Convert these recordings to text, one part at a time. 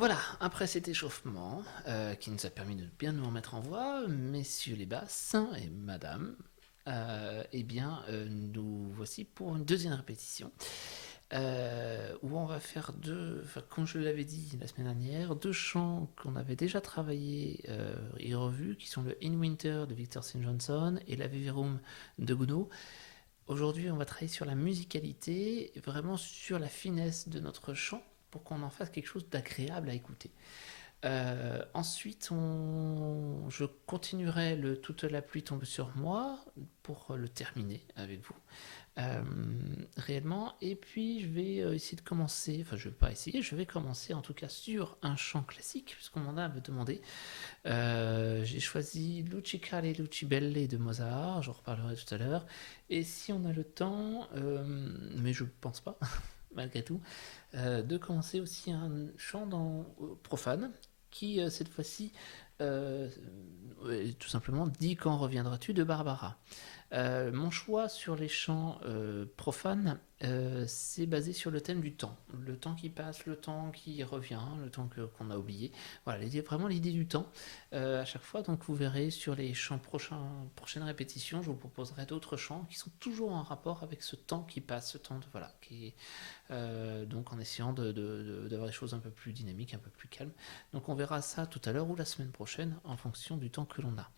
Voilà, après cet échauffement qui nous a permis de bien nous remettre en voie, messieurs les basses et madame, nous voici pour une deuxième répétition où on va faire comme je l'avais dit la semaine dernière, deux chants qu'on avait déjà travaillés et revus, qui sont le In Winter de Victor St. Johnson et la Viverum de Gounod. Aujourd'hui, on va travailler sur la musicalité, vraiment sur la finesse de notre chant, pour qu'on en fasse quelque chose d'agréable à écouter. Ensuite, je continuerai le Toute la pluie tombe sur moi pour le terminer avec vous. Euh, Réellement, et puis je vais essayer de commencer, enfin je vais pas essayer, je vais commencer en tout cas sur un chant classique, puisqu'on m'en a demandé. J'ai choisi Lucicale e Lucibelle de Mozart, j'en reparlerai tout à l'heure, et si on a le temps, mais je pense pas, malgré tout, de commencer aussi un chant profane qui, cette fois-ci, euh, tout simplement dit Quand reviendras-tu de Barbara. Mon choix sur les chants profanes, c'est basé sur le thème du temps. Le temps qui passe, le temps qui revient, le temps qu'on a oublié. Voilà, vraiment l'idée du temps à chaque fois. Donc vous verrez sur les chants prochaines répétitions, je vous proposerai d'autres chants qui sont toujours en rapport avec ce temps qui passe, ce temps voilà, donc en essayant d'avoir des choses un peu plus dynamiques, un peu plus calmes. Donc on verra ça tout à l'heure ou la semaine prochaine en fonction du temps que l'on a.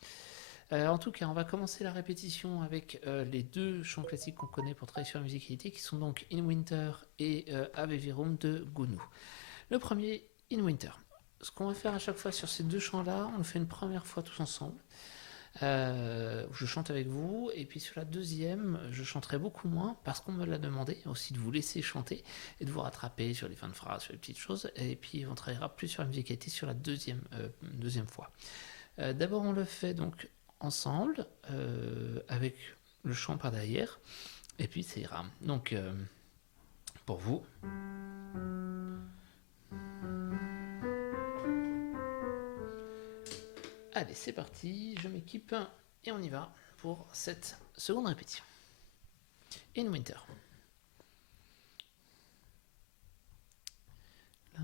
En tout cas, on va commencer la répétition avec les deux chants classiques qu'on connaît pour travailler sur la musicalité, qui sont donc In Winter et Ave Virum de Gounod. Le premier, In Winter. Ce qu'on va faire à chaque fois sur ces deux chants-là, on le fait une première fois tous ensemble. Je chante avec vous, et puis sur la deuxième, je chanterai beaucoup moins parce qu'on me l'a demandé aussi de vous laisser chanter et de vous rattraper sur les fins de phrase, sur les petites choses, et puis on travaillera plus sur la musicalité sur la deuxième fois. D'abord, on le fait donc ensemble, avec le chant par derrière, et puis ça ira. Donc, pour vous. Allez, c'est parti, je m'équipe et on y va pour cette seconde répétition. In Winter. Là.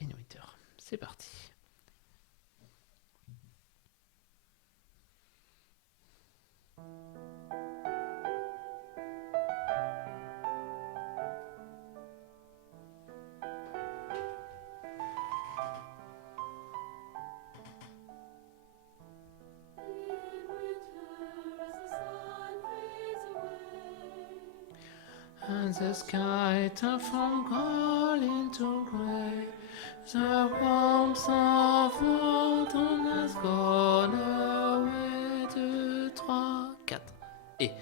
In Winter. C'est parti. And the sky turned from gold into grey. The warmth of autumn has gone away. 2, 3, 4. Et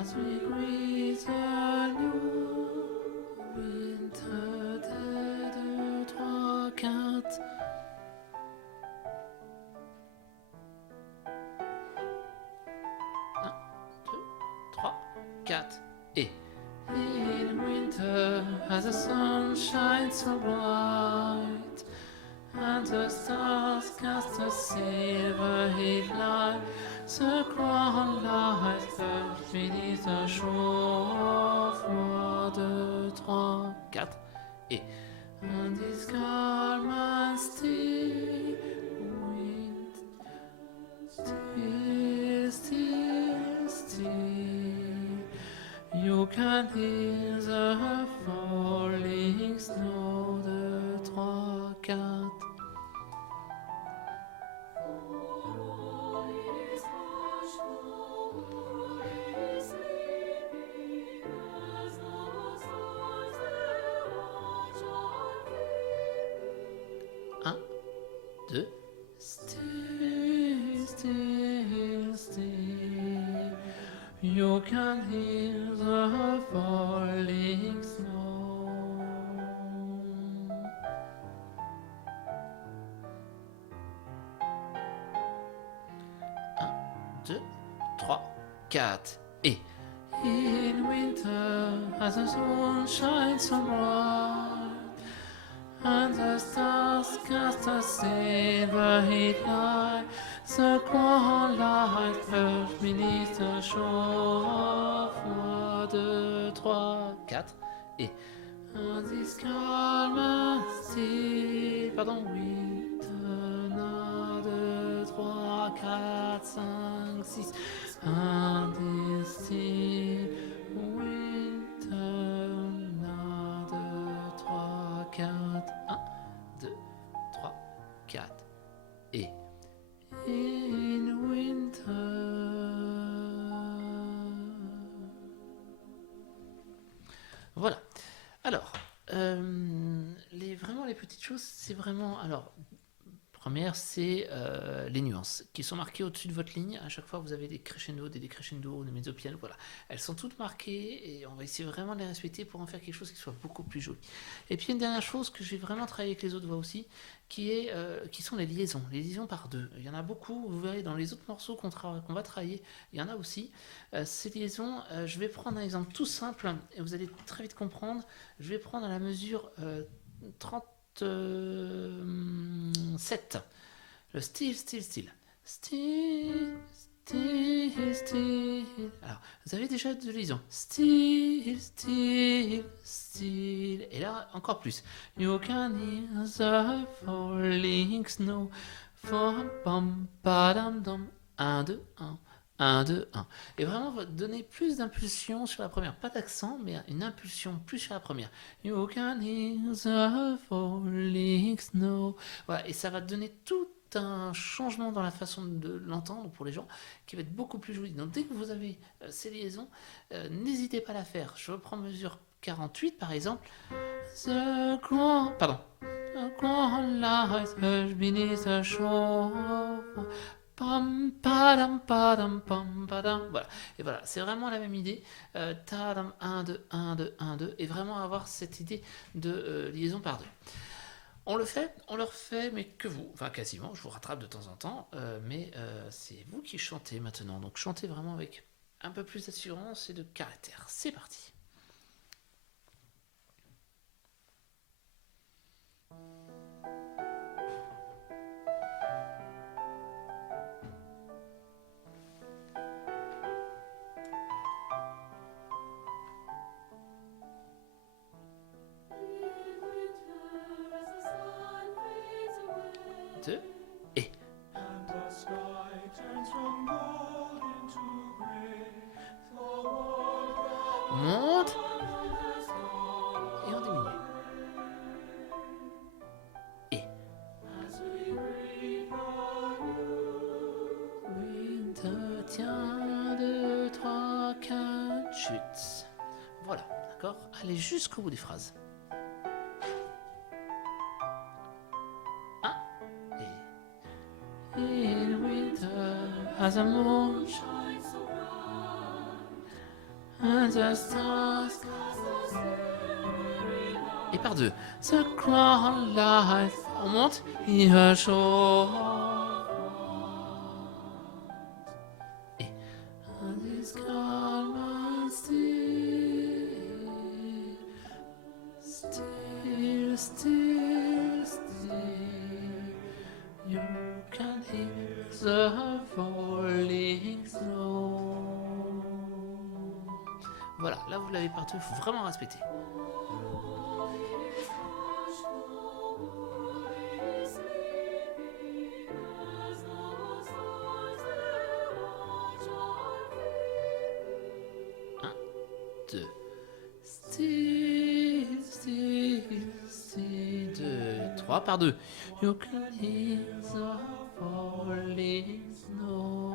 as we greet the new winter day. 2, 3, 4. 1, 2, 3, 4. Et in winter, as the sun shines so bright, and the stars cast a silver heat light, the crown lies curved beneath the shore of water. 3, 4. Et and this calm and still wind, still. You can hear the falling snow. 2, 3, 4. Un, deux. Still. You can hear the falling snow. 1, 2, 3, 4. Et in winter, as the sun shines so bright, And the stars cast a silver heat light, the grand light perched beneath the shore. 1, 2, 3, 4 et and this calm and still, pardon, winter. 1, 2, 3, 4, 5, 6 and this still winter. 1, 2, 3, 4, 1, 2, 3, 4 et in winter. Voilà. Alors, vraiment les petites choses, c'est vraiment... Alors, première, c'est les nuances qui sont marquées au-dessus de votre ligne. À chaque fois, vous avez des crescendo, des décrescendo, des mezzo-piano, voilà. Elles sont toutes marquées et on va essayer vraiment de les respecter pour en faire quelque chose qui soit beaucoup plus joli. Et puis une dernière chose que j'ai vraiment travaillé avec les autres voix aussi, qui sont les liaisons par deux. Il y en a beaucoup, vous verrez dans les autres morceaux qu'on va travailler, il y en a aussi. Ces liaisons, je vais prendre un exemple tout simple et vous allez très vite comprendre. Je vais prendre à la mesure 37. Le style. Alors, vous avez déjà de liaison. Style. Et là, encore plus. You can hear the falling snow. Pam, padam, dam. 1, 2, 1. 1, 2, 1. Et vraiment, donner plus d'impulsion sur la première. Pas d'accent, mais une impulsion plus sur la première. You can hear the falling snow. Voilà, et ça va donner tout un changement dans la façon de l'entendre pour les gens qui va être beaucoup plus joli. Donc dès que vous avez ces liaisons, n'hésitez pas à la faire. Je reprends mesure 48 par exemple. The grand light hush beneath the shore. Pam, padam, padam, pam, padam. Voilà. Et voilà, c'est vraiment la même idée. Tadam, 1, 2, 1, 2, 1, 2. Et vraiment avoir cette idée de liaison par deux. On le refait, mais que vous. Enfin, quasiment, je vous rattrape de temps en temps. Mais c'est vous qui chantez maintenant. Donc chantez vraiment avec un peu plus d'assurance et de caractère. C'est parti. Deux et monte et on diminue. Et winter, tiens, 2, 3, 4, chute. Voilà, d'accord. Allez jusqu'au bout des phrases. In winter, as the moon shines so bright, and the stars et par deux. The crown light, on monte, in her shore. Et and this calm and still, you can hear the falling snow. Voilà, là vous l'avez partout, il faut vraiment respecter. Un, deux. Still, deux, trois par deux. You can hear the falling snow.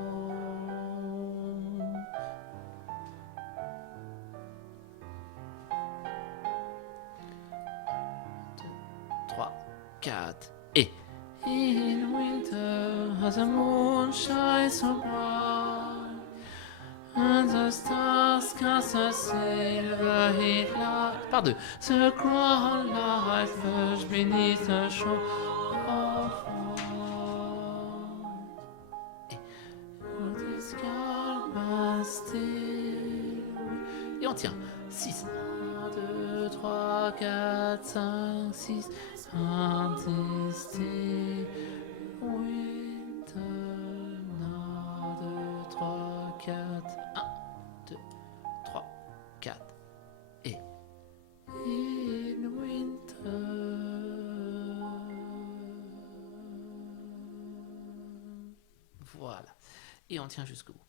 3, 4 et in winter as the moon shines so bright and the stars cast a silver heat light par deux. The grand light hush beneath the shore of white. Et this calm and still. Et on tient. 6. 1, 2, 3, 4, 5, 6. Fantastic winter. 1, 2, 3, 4. 1, 2, 3, 4. Et in winter. Voilà. Et on tient jusqu'au bout.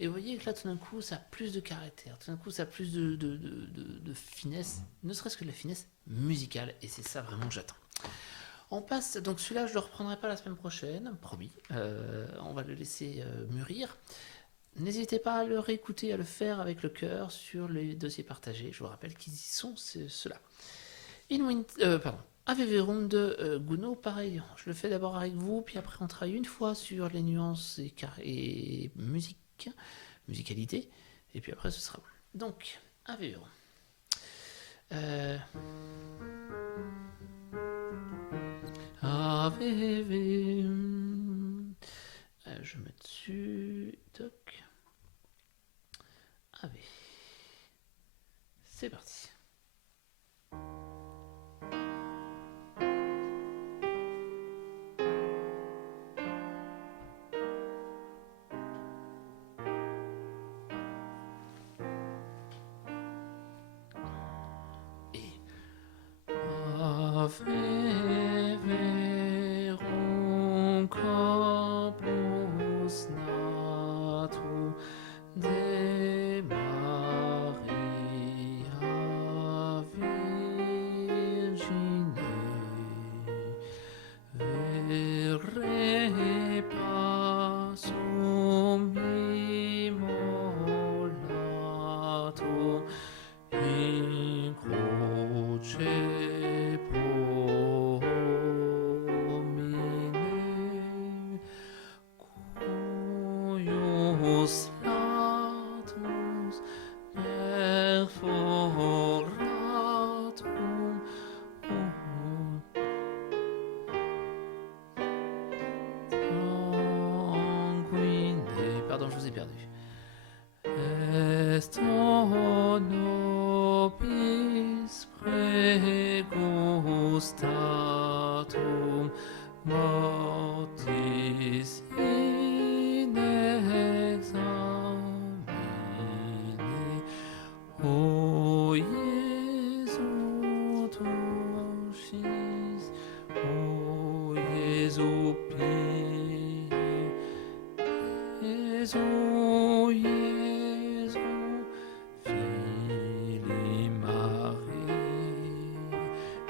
Et vous voyez que là, tout d'un coup, ça a plus de caractère, tout d'un coup, ça a plus de finesse, ne serait-ce que de la finesse musicale, et c'est ça vraiment que j'attends. On passe, donc celui-là, je ne le reprendrai pas la semaine prochaine, promis, on va le laisser mûrir. N'hésitez pas à le réécouter, à le faire avec le cœur sur les dossiers partagés, je vous rappelle qu'ils y sont, c'est ceux-là. Ave Verum de Gounod, pareil, je le fais d'abord avec vous, puis après on travaille une fois sur les nuances et musicalité, et puis après ce sera bon. Donc, Ave Verum. Ave Verum. Je mets dessus, toc. Ave. C'est parti. Ave verum corpus natum de Maria Virgine, vere passum immolatum in croce promine, cuius latus perforatum sanguine. Pardon, je vous ai perdu. Est nobis pregustatum mortis in examine. O Jesu tucis, o Jesu pie, Jesu, Jesu, Fili Maria,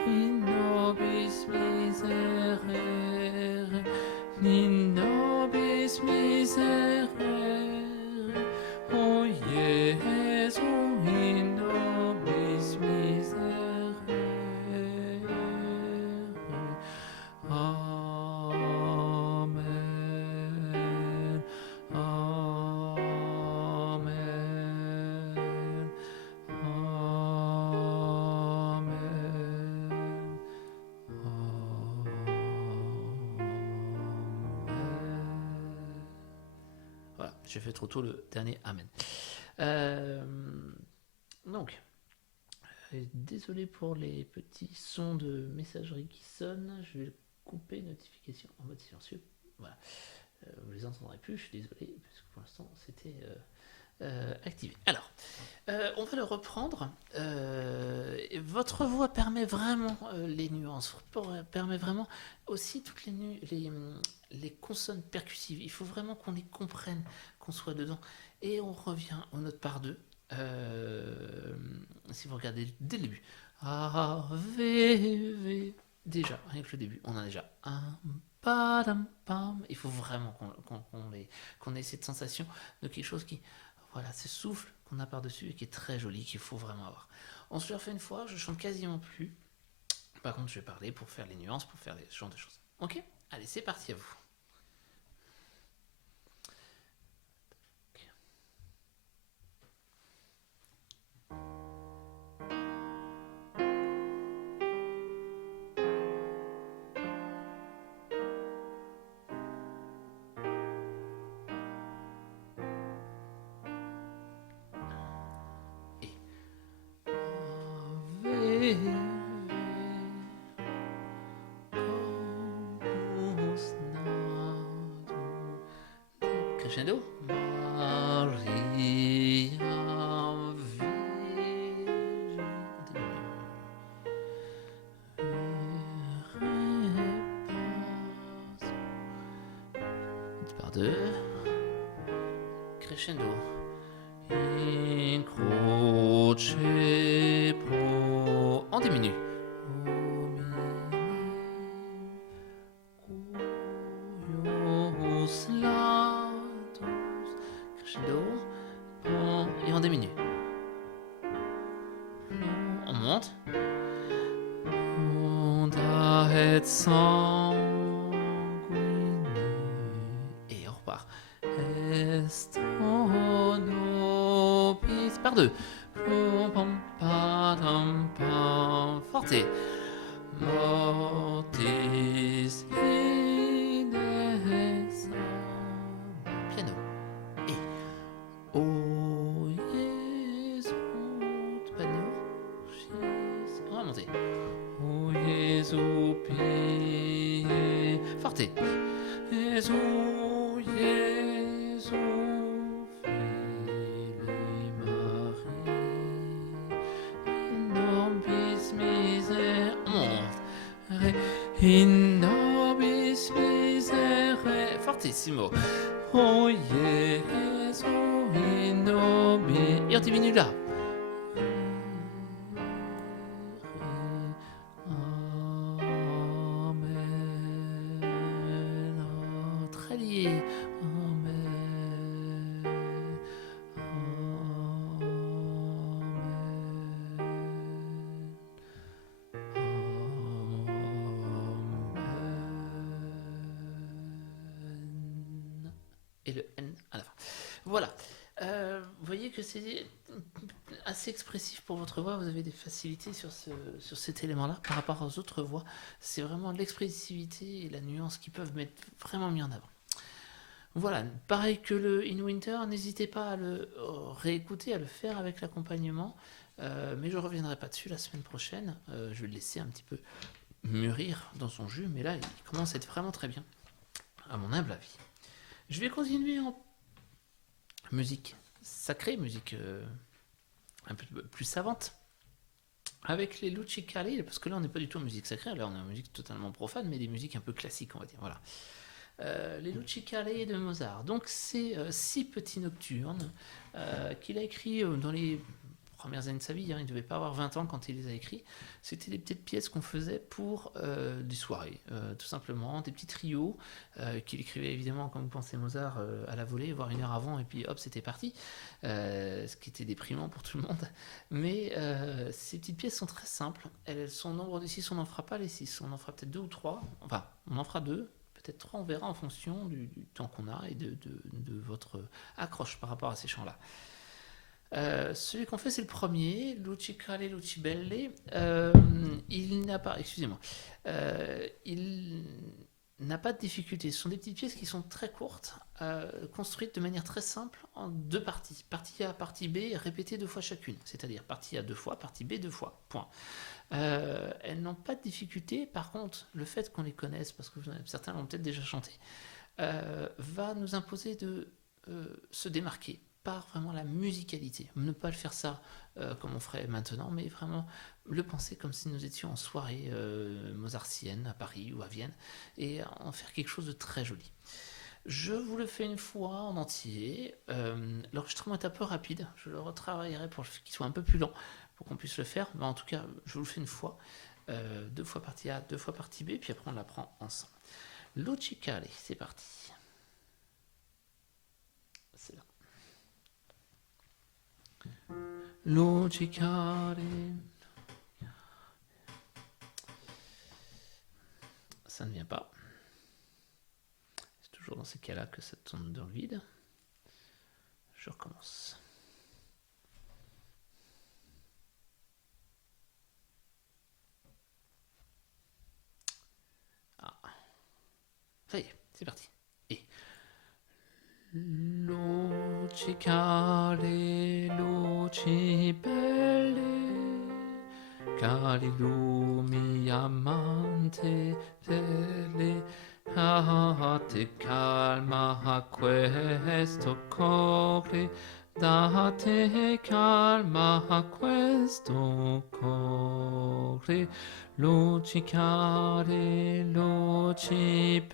in nobis miserere, in nobis miserere, o Jesu, in nobis miserere. Amen. Amen. Amen. Amen. Voilà, j'ai fait trop tôt le dernier Amen. Donc, désolé pour les petits sons de messagerie qui sonnent. Je vais couper notification en mode silencieux. Voilà. Vous les entendrez plus, je suis désolé, parce que pour l'instant c'était activé. Alors, on va le reprendre. Votre voix permet vraiment les nuances, permet vraiment aussi toutes les consonnes percussives. Il faut vraiment qu'on les comprenne, qu'on soit dedans. Et on revient aux notes par deux. Si vous regardez dès le début. A, V. Déjà, rien que le début, on a déjà un. Il faut vraiment qu'on ait cette sensation de quelque chose qui, voilà, ce souffle qu'on a par-dessus et qui est très joli, qu'il faut vraiment avoir. On se le refait une fois, je chante quasiment plus. Par contre, je vais parler pour faire les nuances, pour faire ce genre de choses. Ok ? Allez, c'est parti à vous. 2, crescendo, in croce pro, en diminue. Crescendo, et on diminue. On monte. Onda et sanguine. Et on repart. Est nobis. Par 2. Forte. Mortis in piano. Et o Jésus, piano. On va monter. O Jésus, pie. Forte. Jésus, Jésus, Fili Marie. In nobis misere. In nobis misere. Fortissimo. Oh Jésus, in nobis. Et on diminue là. Amen. Oh, très lié. Amen. Amen. Et le N à la fin. Voilà. Vous voyez que c'est assez expressif pour votre voix. Vous avez des facilités sur cet élément-là par rapport aux autres voix. C'est vraiment l'expressivité et la nuance qui peuvent mettre vraiment mis en avant. Voilà, pareil que le In Winter, n'hésitez pas à le réécouter, à le faire avec l'accompagnement. Mais je ne reviendrai pas dessus la semaine prochaine. Je vais le laisser un petit peu mûrir dans son jus. Mais là, il commence à être vraiment très bien, à mon humble avis. Je vais continuer en musique sacrée, musique un peu plus savante, avec les Lucicale, parce que là on n'est pas du tout en musique sacrée, là on est en musique totalement profane, mais des musiques un peu classiques, on va dire. Voilà. Les Lucicale de Mozart. Donc c'est 6 petits nocturnes qu'il a écrits dans les premières années de sa vie. Il ne devait pas avoir 20 ans quand il les a écrits. C'était des petites pièces qu'on faisait pour des soirées, tout simplement, des petits trios qu'il écrivait évidemment, comme vous pensez Mozart, à la volée, voire 1 heure avant, et puis hop, c'était parti, ce qui était déprimant pour tout le monde. Mais ces petites pièces sont très simples. Elles sont au nombre de 6, on n'en fera pas les 6, on en fera peut-être 2 ou 3, enfin, on en fera 2, peut-être 3, on verra en fonction du temps qu'on a et de votre accroche par rapport à ces chants-là. Celui qu'on fait, c'est le premier, Lucicale, Lucibelle. Il n'a pas, excusez-moi, il n'a pas de difficulté. Ce sont des petites pièces qui sont très courtes, construites de manière très simple en 2 parties. Partie A, partie B, répétées 2 fois chacune. C'est-à-dire partie A 2 fois, partie B 2 fois. Point. Elles n'ont pas de difficulté. Par contre, le fait qu'on les connaisse, parce que certains l'ont peut-être déjà chanté, va nous imposer de se démarquer par vraiment la musicalité. Ne pas le faire ça comme on ferait maintenant, mais vraiment le penser comme si nous étions en soirée mozartienne à Paris ou à Vienne, et en faire quelque chose de très joli. Je vous le fais une fois en entier. L'enregistrement est un peu rapide. Je le retravaillerai pour qu'il soit un peu plus lent, pour qu'on puisse le faire. Mais en tout cas, je vous le fais une fois. 2 fois partie A, 2 fois partie B, puis après on l'apprend ensemble. Lucicale, c'est parti. C'est là. Lucicale. Ça ne vient pas. C'est toujours dans ces cas-là que ça tourne dans le vide. Je recommence. Ah. Ça y est, c'est parti. Et Lucicale, Lucibelle, cali lumi amante delle date calma a questo cuore, date calma a questo cuore, Lucicale, Lucibelle,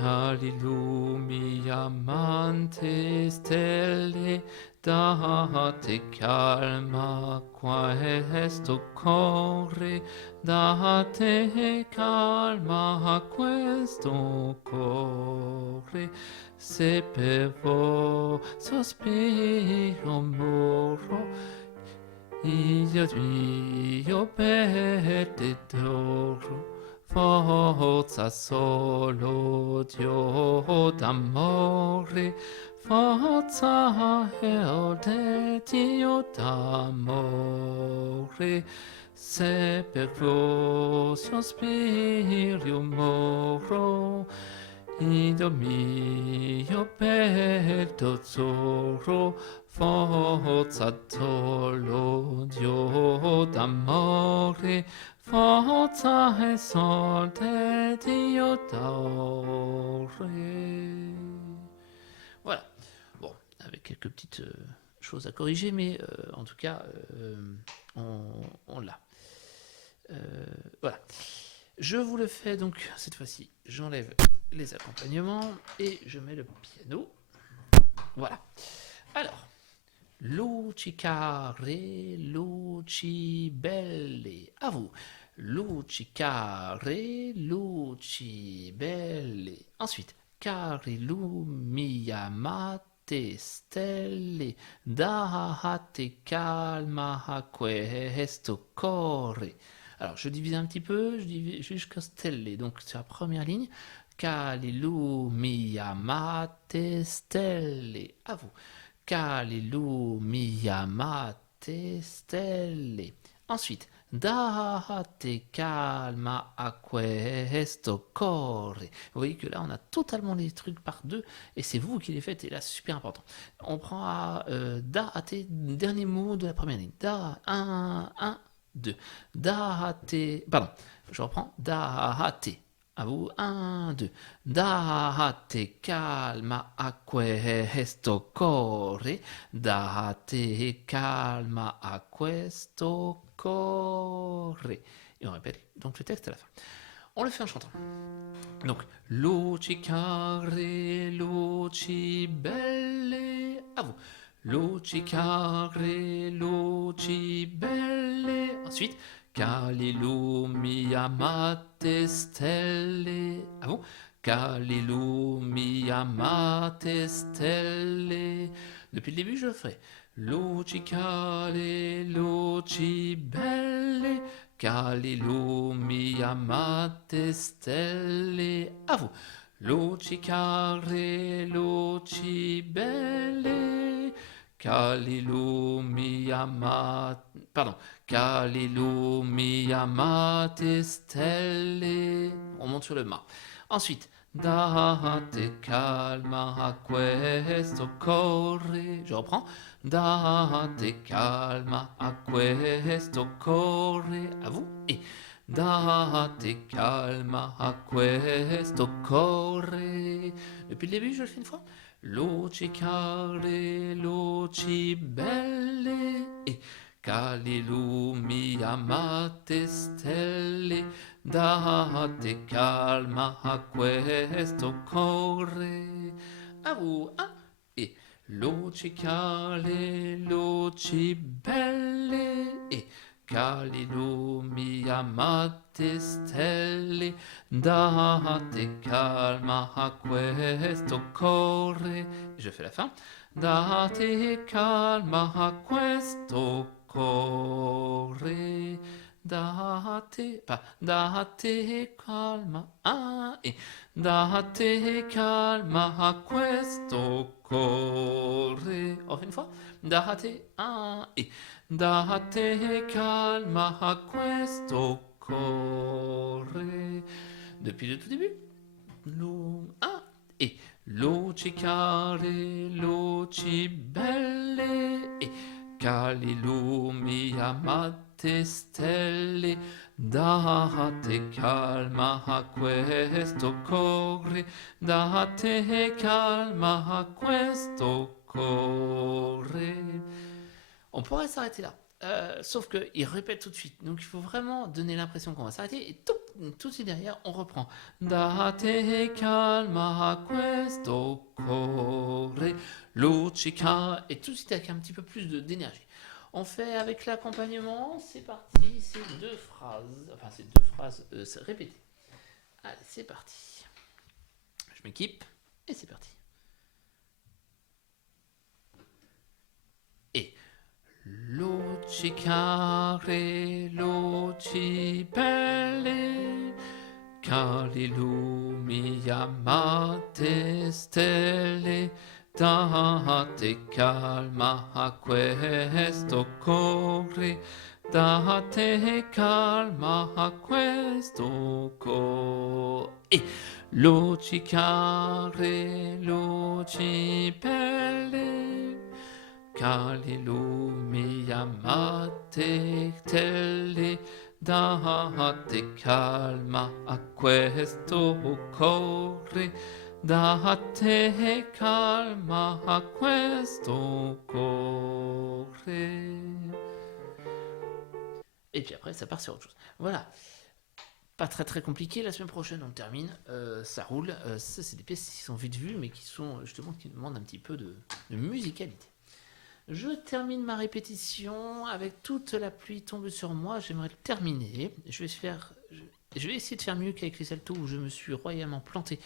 cali lumi amante stelle, date calma questo cuore, date calma a questo cuore, se per voi sospiro morro, io perderò. Forza solo Dio d'amore, forza erde Dio d'amore, se per voi sospiro moro, Dio mio perdo solo, forza solo Dio d'amore, forza e sorte Dio d'ore. Voilà. Bon, avec quelques petites choses à corriger, mais en tout cas, on l'a. Voilà. Je vous le fais donc cette fois-ci. J'enlève les accompagnements et je mets le piano. Voilà. Alors. Luci care, luci belle. À vous. Luci care, luci belle. Ensuite, cari lumi amate stelle, date calma a questo cuore. Alors, je divise un petit peu, je divise jusqu'à stelle. Donc, c'est la première ligne. Cari lumi amate stelle. À vous. Cali lumi amate stelle. Ensuite, date calma a questo cuore. Vous voyez que là, on a totalement les trucs par deux et c'est vous qui les faites et là, c'est super important. On prend à date, dernier mot de la première ligne. Da, 1, 2. Date, pardon, je reprends. Date. À vous, 1, 2. Date calma a questo cuore, date calma a questo cuore. Et on répète donc le texte à la fin. On le fait en chantant. Donc, luci care, luci belle. À vous. Luci care, luci belle. Ensuite, cali lumi amate stelle. À vous. Cali lumi amate stelle. Depuis le début, je le ferai. Luci care, luci belle. Cali lumi amate stelle. À vous. Luci care, luci belle. Cali lumi amate. Pardon. Cali lumi amate stelle. On monte sur le mât. Ensuite, date calma a questo cuore. Je reprends. Date calma a questo cuore. À vous. Et date calma a questo cuore. Depuis le début, je le fais une fois. Luci care, luci belle. Et cali lumi amate stelle, date calma a questo cuore. À vous, 1 et luci care, luci belle. Et cali lumi amate stelle, date calma a questo cuore. Et je fais la fin. Date calma a questo cuore. Date calma. E date calma a questo cuore. On fait une fois. Date e date calma a questo cuore. Depuis le tout début. E luci care, luci belle. E cali lumi amate stelle, date calma a questo cuore, date calma a questo cuore. On pourrait s'arrêter là. Sauf qu'il répète tout de suite. Donc il faut vraiment donner l'impression qu'on va s'arrêter et tout, tout de suite derrière, on reprend. Date calma questo cuore luccica. Et tout de suite avec un petit peu plus d'énergie. On fait avec l'accompagnement, c'est parti, c'est deux phrases répétées. Allez, c'est parti. Je m'équipe et c'est parti. Et luci care, luci belle, cali lumi amate stelle, date calma a questo cuore, date calma a questo cuore. Luci care, luci belle, cali lumi amate stelle, date calma a questo cuore, date calma a questo cuore. Et puis après, ça part sur autre chose. Voilà. Pas très très compliqué. La semaine prochaine, on termine. Ça roule. Ça, c'est des pièces qui sont vite vues, mais qui sont justement qui demandent un petit peu de musicalité. Je termine ma répétition avec toute la pluie tombe sur moi. J'aimerais le terminer. Je vais essayer de faire mieux qu'avec les altos où je me suis royalement planté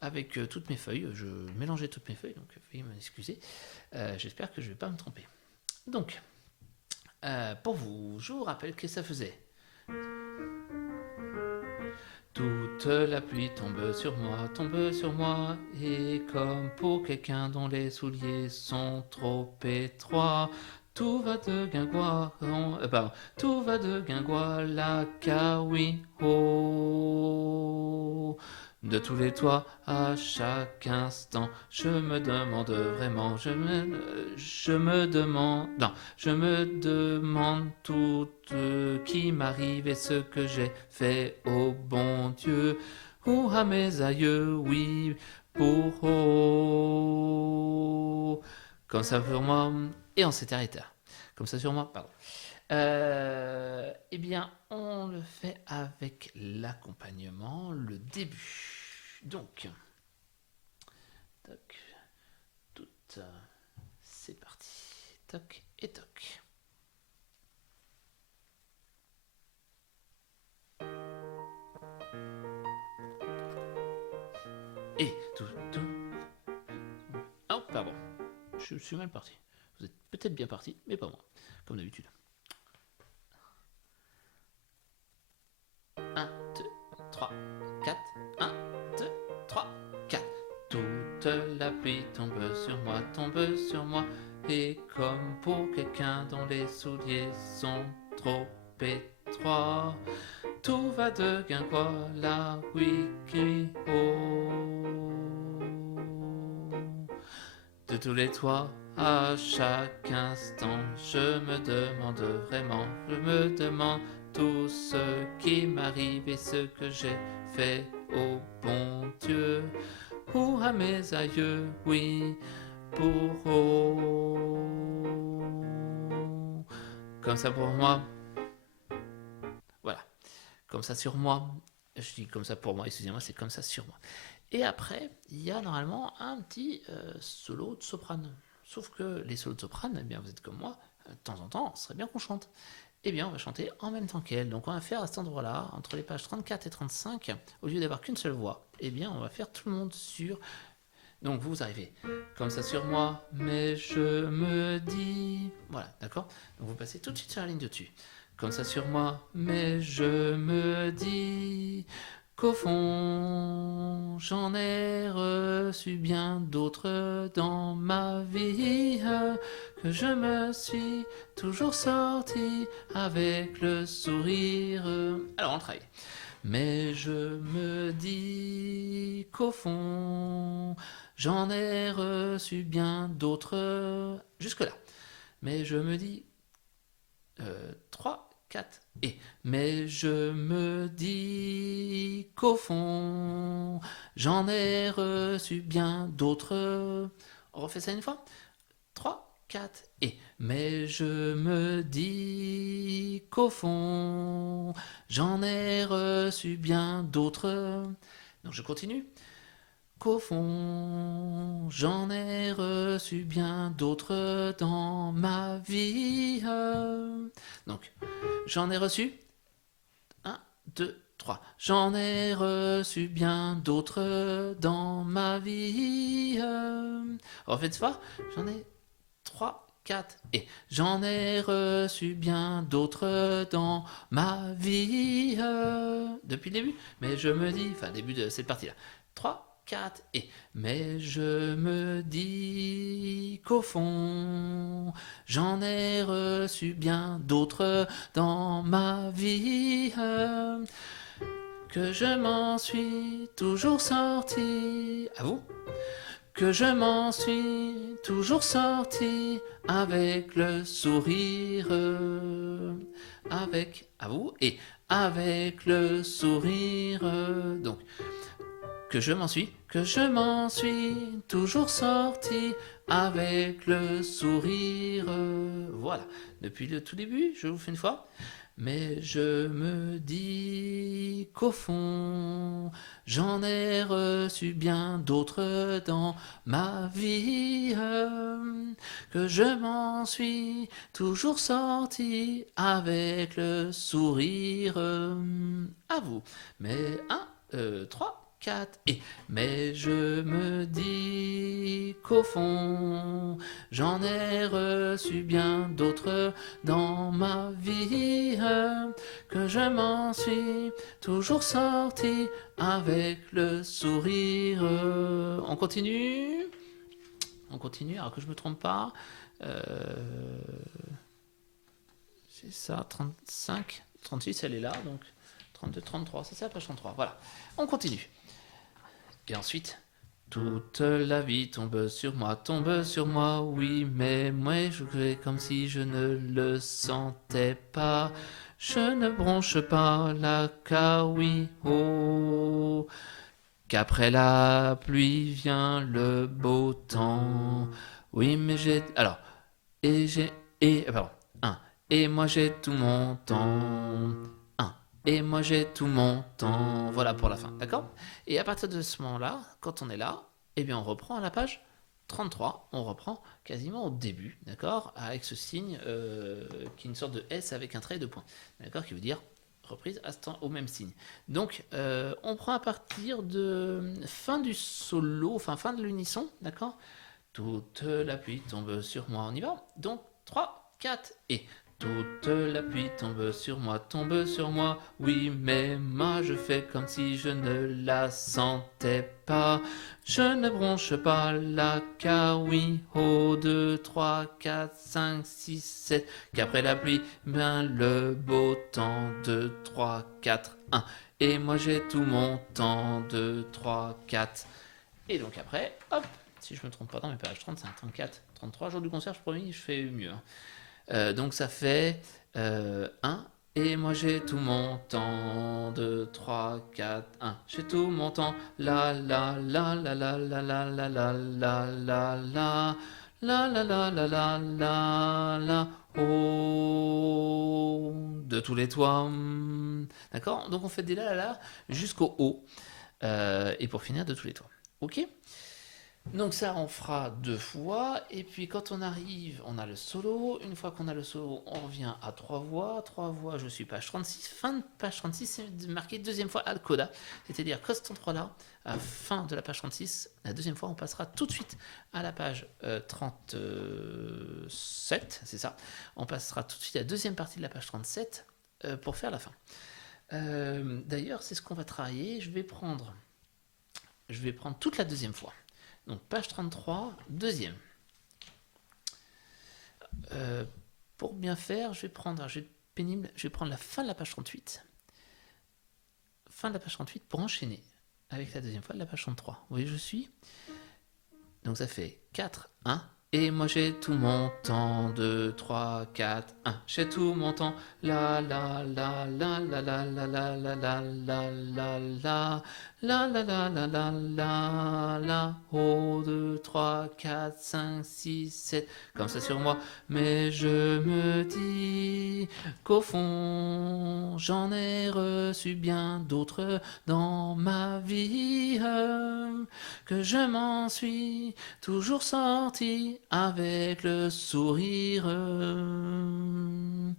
avec toutes mes feuilles. Je mélangeais toutes mes feuilles, donc veuillez m'excuser. J'espère que je ne vais pas me tromper. Donc, pour vous, je vous rappelle que ça faisait. Toute la pluie tombe sur moi, et comme pour quelqu'un dont les souliers sont trop étroits, tout va de guingois, tout va de guingois, la kawi ho. De tous les toits, à chaque instant, je me demande vraiment, je me demande tout qui m'arrive et ce que j'ai fait au bon Dieu, ou à mes aïeux, oui, pour comme ça sur moi, et on s'est arrêté là. Comme ça sur moi, pardon. Eh bien, on le fait avec l'accompagnement, le début. Donc, toc, tout, c'est parti. Toc et toc. Et tout. Oh, pardon. Je suis mal parti. Vous êtes peut-être bien parti, mais pas moi, comme d'habitude. 1, 2, 3, 4. 1, 2, 3, 4. Toute la pluie tombe sur moi. Et comme pour quelqu'un dont les souliers sont trop étroits, tout va de guingois, la wiki de tous les toits, à chaque instant, je me demande vraiment, je me demande tout ce qui m'arrive et ce que j'ai fait au bon Dieu, ou à mes aïeux, oui, pour comme ça pour moi. Voilà, comme ça sur moi. Je dis comme ça pour moi, excusez-moi, c'est comme ça sur moi. Et après, il y a normalement un petit solo de soprano. Sauf que les solos de soprano, eh bien, vous êtes comme moi, de temps en temps, ce serait bien qu'on chante. Eh bien, on va chanter en même temps qu'elle. Donc, on va faire à cet endroit-là, entre les pages 34 et 35, au lieu d'avoir qu'une seule voix, eh bien, on va faire tout le monde sur. Donc, vous arrivez comme ça sur moi, mais je me dis. Voilà, d'accord. Donc, vous passez tout de suite sur la ligne de dessus. Comme ça sur moi, mais je me dis qu'au fond, j'en ai reçu bien d'autres dans ma vie, que je me suis toujours sorti avec le sourire. Alors, on travaille. Mais je me dis qu'au fond, j'en ai reçu bien d'autres. Jusque-là. Mais je me dis 3, 4 et. Mais je me dis qu'au fond, j'en ai reçu bien d'autres. On refait ça une fois. 3, 4 et. mais je me dis qu'au fond, j'en ai reçu bien d'autres. Donc je continue. Qu'au fond, j'en ai reçu bien d'autres dans ma vie. Donc, j'en ai reçu 1, 2, 3. J'en ai reçu bien d'autres dans ma vie. Refaites ça. J'en ai 3, 4 et j'en ai reçu bien d'autres dans ma vie. Depuis le début. Mais je me dis, enfin, début de cette partie-là. 3, 4 et mais je me dis qu'au fond j'en ai reçu bien d'autres dans ma vie, que je m'en suis toujours sorti, à vous, que je m'en suis toujours sorti avec le sourire, avec, à vous, et avec le sourire, donc que je m'en suis toujours sorti avec le sourire. Voilà, depuis le tout début, je vous fais une fois. Mais je me dis qu'au fond, j'en ai reçu bien d'autres dans ma vie, que je m'en suis toujours sorti avec le sourire. À vous. Mais 1, 3, 4 et mais je me dis qu'au fond j'en ai reçu bien d'autres dans ma vie, que je m'en suis toujours sorti avec le sourire. On continue, alors que je me trompe pas. C'est ça, 35, 36, elle est là, donc 32, 33, c'est ça la page 33, voilà. On continue. Et ensuite, toute la vie tombe sur moi, oui, mais moi je fais comme si je ne le sentais pas. Je ne bronche pas la kawi, oh, qu'après la pluie vient le beau temps. Oui, mais j'ai... Alors, et j'ai... Et... Pardon, 1. Et moi j'ai tout mon temps. Et moi j'ai tout mon temps. Voilà pour la fin, d'accord? Et à partir de ce moment-là, quand on est là, eh bien on reprend à la page 33, on reprend quasiment au début, d'accord? Avec ce signe qui est une sorte de S avec un trait de point, d'accord? Qui veut dire reprise au même signe. Donc on prend à partir de fin du solo, enfin fin de l'unisson, d'accord? Toute la pluie tombe sur moi, on y va? Donc 3, 4 et... Toute la pluie tombe sur moi, oui, mais moi je fais comme si je ne la sentais pas. Je ne bronche pas la kawi, oh, 2, 3, 4, 5, 6, 7, qu'après la pluie, bien le beau temps, 2, 3, 4, 1. Et moi j'ai tout mon temps, 2, 3, 4. Et donc après, hop, si je me trompe pas dans mes pages 35, 34, 33, jour du concert, je promis, je fais mieux. Donc ça fait 1. Et moi j'ai tout mon temps. 2, 3, 4, 1. J'ai tout mon temps. La la la la la la la la la la la la. La la la la la la la. Oh, de tous les toits. D'accord? Donc on fait des la la la jusqu'au haut. Et pour finir, de tous les toits. Ok? Donc ça, on fera 2 fois, et puis quand on arrive, on a le solo. Une fois qu'on a le solo, on revient à 3 voix. 3 voix, je suis page 36. Fin de page 36, c'est marqué deuxième fois al coda. C'est-à-dire que cet endroit-là, à fin de la page 36, la deuxième fois, on passera tout de suite à la page 37, c'est ça. On passera tout de suite à la deuxième partie de la page 37 pour faire la fin. D'ailleurs, c'est ce qu'on va travailler. Je vais prendre toute la deuxième fois. Donc page 33, deuxième. Pour bien faire, je vais prendre la fin de la page 38. Fin de la page 38 pour enchaîner avec la deuxième fois de la page 33. Vous voyez, je suis. Donc ça fait 4, 1. Et moi j'ai tout mon temps. 2, 3, 4, 1. J'ai tout mon temps. La la la la la la la la la la la la la. La la la la la la la. Oh, 2, 3, 4, 5, 6, 7. Comme ça sur moi. Mais je me dis qu'au fond, j'en ai reçu bien d'autres dans ma vie. Que je m'en suis toujours sorti avec le sourire. 1,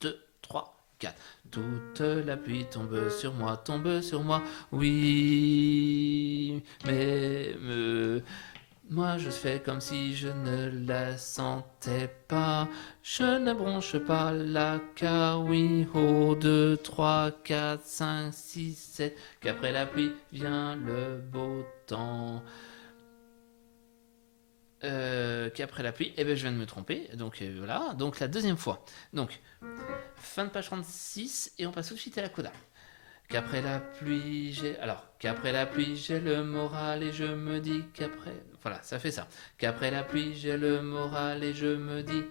2, 3, 4. Toute la pluie tombe sur moi, oui, mais moi je fais comme si je ne la sentais pas. Je ne bronche pas la oui, oh, 2, 3, 4, 5, 6, 7, qu'après la pluie vient le beau temps. Qu'après la pluie, eh ben je viens de me tromper, donc voilà, donc la deuxième fois. Donc, fin de page 36, et on passe tout de suite à la coda. Qu'après la pluie, j'ai le moral et je me dis qu'après. Voilà, ça fait ça. Qu'après la pluie, j'ai le moral et je me dis.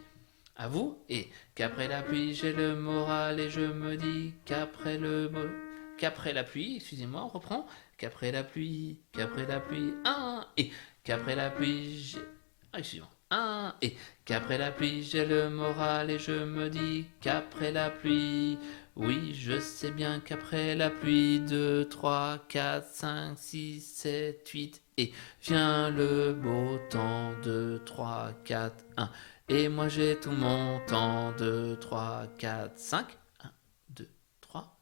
À vous. Et qu'après la pluie, j'ai le moral et je me dis qu'après la pluie, excusez-moi, on reprend. Qu'après la pluie, et qu'après la pluie, j'ai. Ah, excusez-moi. Et qu'après la pluie, j'ai le moral et je me dis qu'après la pluie. Oui, je sais bien qu'après la pluie, 2, 3, 4, 5, 6, 7, 8, et vient le beau temps, 2, 3, 4, 1. Et moi j'ai tout mon temps, 2, 3, 4, 5. 1, 2, 3.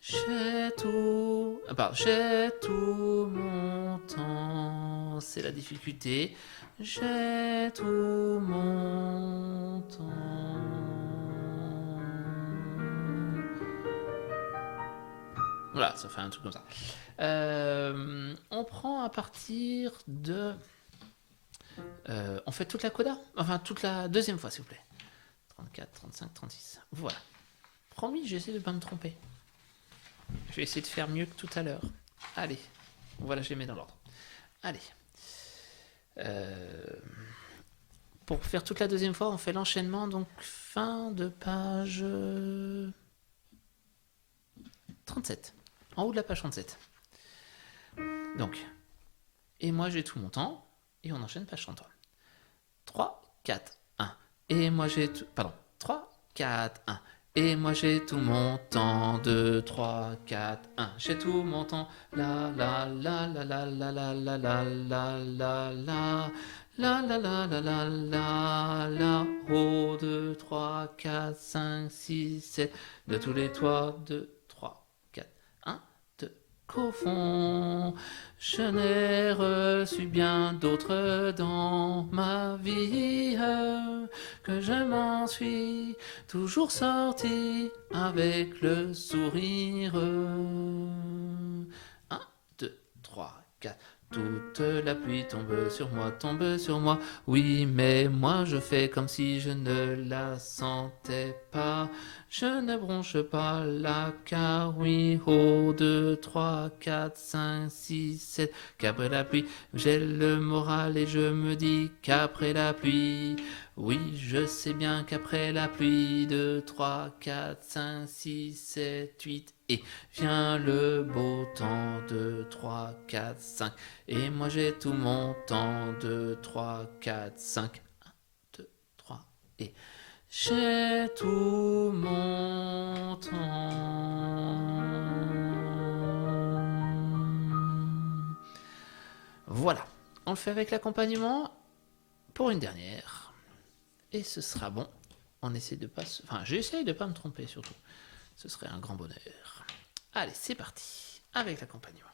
J'ai tout. J'ai tout mon temps. C'est la difficulté. J'ai tout mon temps. Voilà, ça fait un truc comme ça. On prend à partir de. On fait toute la coda. Enfin, toute la deuxième fois, s'il vous plaît. 34, 35, 36. Voilà. Promis, j'essaie de ne pas me tromper. Je vais essayer de faire mieux que tout à l'heure. Allez. Voilà, je les mets dans l'ordre. Allez. Pour faire toute la deuxième fois, on fait l'enchaînement. Donc, fin de page 37. En haut de la page 37. Donc, et moi j'ai tout mon temps. Et on enchaîne page 33. 3, 4, 1. Et moi j'ai tout. Pardon. 3, 4, 1. Et moi j'ai tout mon temps. 2, 3, 4, 1. J'ai tout mon temps. La la la la la la la la la la la la. La la la la la la la. Oh, 2, 3, 4, 5, 6, 7. De tous les toits. 2, 3, 4, 1, 2. Qu'au fond, je n'ai reçu bien d'autres dans ma vie, que je m'en suis toujours sorti avec le sourire. 1, 2, 3, 4. Toute la pluie tombe sur moi. Oui, mais moi je fais comme si je ne la sentais pas. Je ne bronche pas la oui, oh, 2, 3, 4, 5, 6, 7. Qu'après la pluie, j'ai le moral et je me dis qu'après la pluie. Oui, je sais bien qu'après la pluie, 2, 3, 4, 5, 6, 7, 8, et vient le beau temps, 2, 3, 4, 5. Et moi j'ai tout mon temps, 2, 3, 4, 5. 1, 2, 3, et j'ai tout mon temps. Voilà, on le fait avec l'accompagnement pour une dernière. Et ce sera bon. On essaie de pas Enfin, j'essaye de pas me tromper surtout. Ce serait un grand bonheur. Allez, c'est parti. Avec l'accompagnement.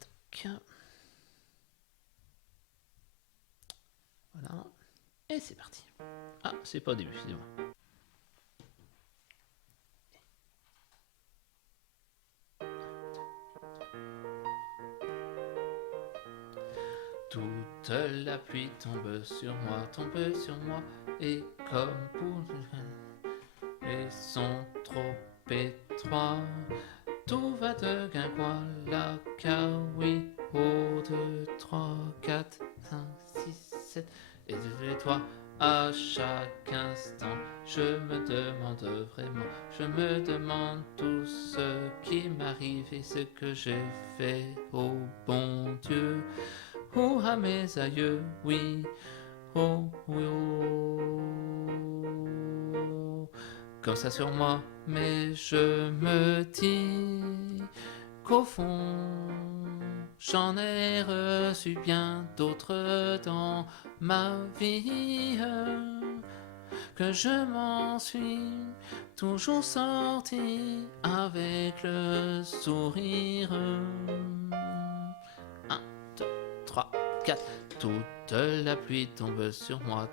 Tac. Voilà. Et c'est parti. Ah, c'est pas au début, excusez-moi. Toute la pluie tombe sur moi, et comme pour les sont trop étroits, tout va de guingois, la oui, oh, 2, 3, 4, 5, 6, 7, et de toi, à chaque instant. Je me demande vraiment, je me demande tout ce qui m'arrive et ce que j'ai fait, oh bon Dieu, oh à mes aïeux, oui, oh, oui, oh. Comme ça sur moi, mais je me dis qu'au fond, j'en ai reçu bien d'autres dans ma vie, que je m'en suis toujours sorti avec le sourire. 1, 2, 3, 4. Toute la pluie tombe sur moi,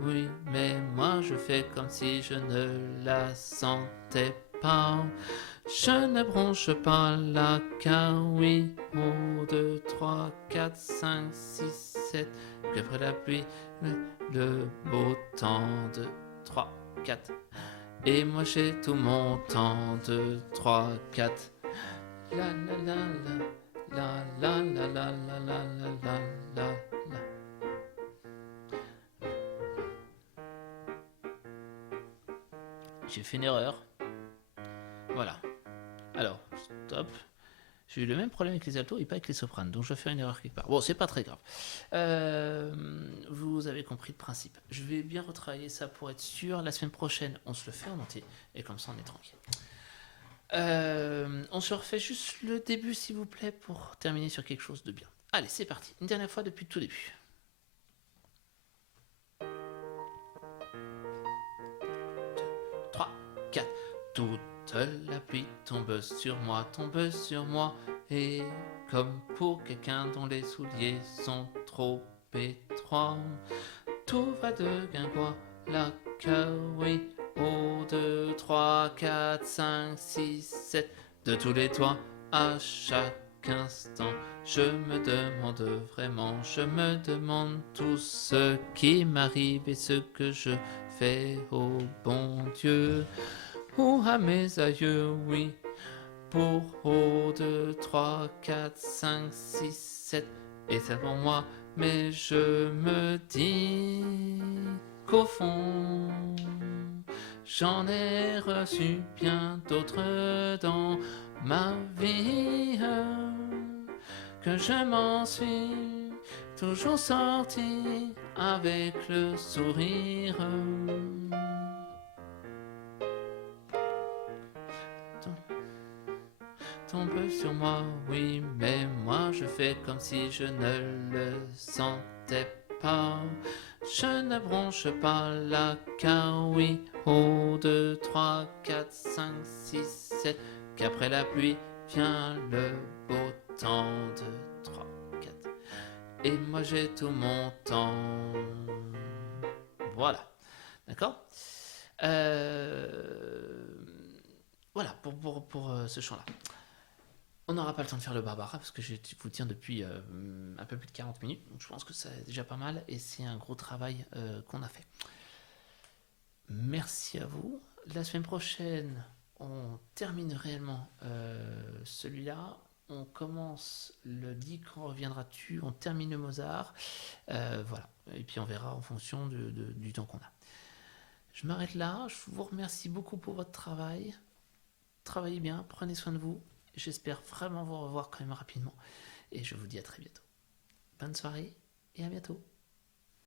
oui, mais moi je fais comme si je ne la sentais pas. Je ne bronche pas la car oui, 1, 2, 3, 4, 5, 6, 7, qu'après la pluie, le beau temps de 3, 4. Et moi j'ai tout mon temps de 3, 4. La la la la la la la la la la la la la. J'ai fait une erreur. Voilà. Alors, stop. J'ai eu le même problème avec les altos et pas avec les sopranes, donc je vais faire une erreur quelque part. Bon, c'est pas très grave. Vous avez compris le principe. Je vais bien retravailler ça pour être sûr. La semaine prochaine, on se le fait en entier, et comme ça, on est tranquille. On se refait juste le début, s'il vous plaît, pour terminer sur quelque chose de bien. Allez, c'est parti. Une dernière fois depuis le tout début. 3, 4. Toute la pluie tombe sur moi, et comme pour quelqu'un dont les souliers sont trop étroits, tout va de guingois, la oui, oh, 2, 3, 4, 5, 6, 7, de tous les toits, à chaque instant, je me demande vraiment, je me demande tout ce qui m'arrive et ce que je fais, oh bon Dieu, ou à mes aïeux, oui, pour oh, 2, 3, 4, 5, 6, 7, et c'est pour moi, mais je me dis qu'au fond, j'en ai reçu bien d'autres dans ma vie, que je m'en suis toujours sorti avec le sourire. Tombe sur moi, oui, mais moi je fais comme si je ne le sentais pas. Je ne bronche pas la car oui, oh, 2, 3, 4, 5, 6, 7, qu'après la pluie vient le beau temps de 3, 4. Et moi j'ai tout mon temps. Voilà, d'accord. Voilà pour ce chant-là. On n'aura pas le temps de faire le Barbara parce que je vous tiens depuis un peu plus de 40 minutes. Donc je pense que c'est déjà pas mal et c'est un gros travail qu'on a fait. Merci à vous. La semaine prochaine, on termine réellement celui-là. On commence le dit quand reviendras-tu. On termine le Mozart. Voilà. Et puis on verra en fonction du temps qu'on a. Je m'arrête là. Je vous remercie beaucoup pour votre travail. Travaillez bien. Prenez soin de vous. J'espère vraiment vous revoir quand même rapidement. Et je vous dis à très bientôt. Bonne soirée et à bientôt.